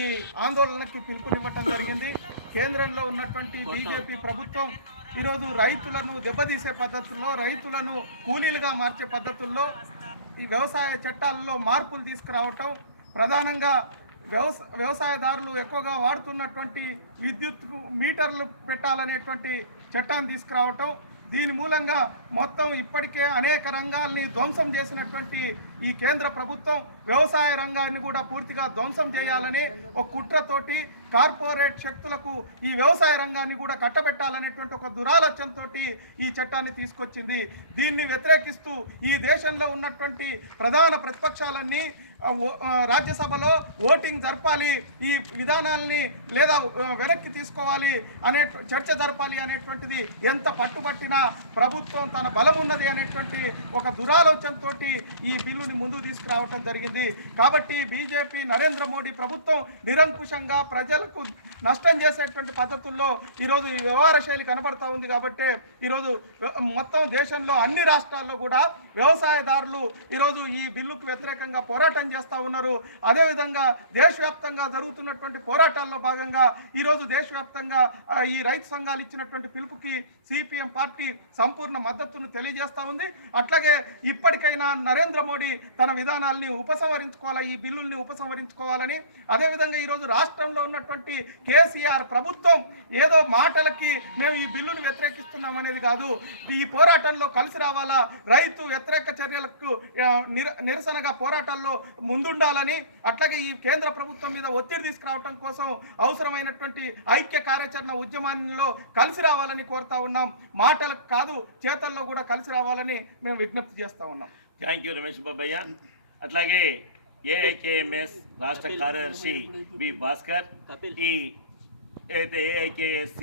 ఈ ఆందోళనకి పిలుపునివ్వటం జరిగింది. కేంద్రంలో ఉన్నటువంటి బీజేపీ ప్రభుత్వం ఈరోజు రైతులను దెబ్బతీసే పద్ధతుల్లో, రైతులను కూలీలుగా మార్చే పద్ధతుల్లో ఈ వ్యవసాయ చట్టాలలో మార్పులు తీసుకురావటం, ప్రధానంగా వ్యవసాయదారులు ఎక్కువగా వాడుతున్నటువంటి విద్యుత్ మీటర్లు పెట్టాలనేటువంటి చట్టాన్ని తీసుకురావటం, దీని మూలంగా మొత్తం ఇప్పటికే అనేక రంగాల్ని ధ్వంసం చేసినటువంటి ఈ కేంద్ర ప్రభుత్వం వ్యవసాయ రంగాన్ని కూడా పూర్తిగా ధ్వంసం చేయాలని ఒక కుట్రతోటి కార్పొరేట్ శక్తులకు ఈ వ్యవసాయ రంగాన్ని కూడా కట్టబెట్టాలనేటువంటి ఒక దురాలోచనతో ఈ చట్టాన్ని తీసుకొచ్చింది. దీన్ని వ్యతిరేకిస్తూ ఈ దేశంలో ఉన్నటువంటి ప్రధాన ప్రతిపక్షాలన్నీ రాజ్యసభలో ఓటింగ్ జరపాలి, ఈ విధానాల్ని లేదా వెనక్కి తీసుకోవాలి అనే చర్చ జరపాలి అనేటువంటిది ఎంత పట్టుబట్టినా ప్రభుత్వం తన బలం ఉన్నది అనేటువంటి ఒక దురాలోచనతో ఈ బిల్లుని ముందుకు తీసుకురావటం జరిగింది. కాబట్టి బీజేపీ నరేంద్ర మోడీ ప్రభుత్వం నిరంకుశంగా ప్రజలకు నష్టం చేసేటువంటి పద్ధతుల్లో ఈరోజు ఈ వ్యవహార శైలి కనబడతా ఉంది. కాబట్టి ఈరోజు మొత్తం దేశంలో అన్ని రాష్ట్రాల్లో కూడా వ్యవసాయదారులు ఈరోజు ఈ బిల్లుకు వ్యతిరేకంగా పోరాటం చేస్తూ ఉన్నారు. అదేవిధంగా దేశవ్యాప్తంగా జరుగుతున్నటువంటి పోరాటాల్లో భాగంగా ఈరోజు దేశవ్యాప్తంగా ఈ రైతు సంఘాలు ఇచ్చినటువంటి పిలుపుకి సిపిఎం పార్టీ సంపూర్ణ మద్దతును తెలియజేస్తూ ఉంది. అట్లాగే ఇప్పటికైనా నరేంద్ర మోడీ తన విధానాల్ని ఉపసంహరించుకోవాలి, ఈ బిల్లుల్ని ఉపసంహరించుకోవాలని, అదేవిధంగా ఈరోజు రాష్ట్రంలో ఉన్నటువంటి కేసీఆర్ ప్రభుత్వం ఏదో మాటలకి మేము ఈ బిల్లును వ్యతిరేకిస్తున్నాం అనేది కాదు, ఈ పోరాటంలో కలిసి రావాలా, రైతు వ్యతిరేక చర్యలకు నిరసనగా పోరాటాల్లో ముందుండాలని, అట్లాగే ఈ కేంద్ర ప్రభుత్వం మీద ఒత్తిడి తీసుకురావడం కోసం అవసరమైనటువంటి ఐక్య కార్యాచరణ ఉద్యమాల్లో కలిసి రావాలని కోరుతా ఉన్నాం. మాటలకు కాదు చేతల్లో కూడా కలిసి రావాలని మేము విజ్ఞప్తి చేస్తా ఉన్నాం. థ్యాంక్ యూ రమేష్ బాబయ్య. అట్లాగే ఏఐకేఎంఎస్ రాష్ట్ర కార్యదర్శి బి భాస్కర్, ఈ ఏఐకేఎస్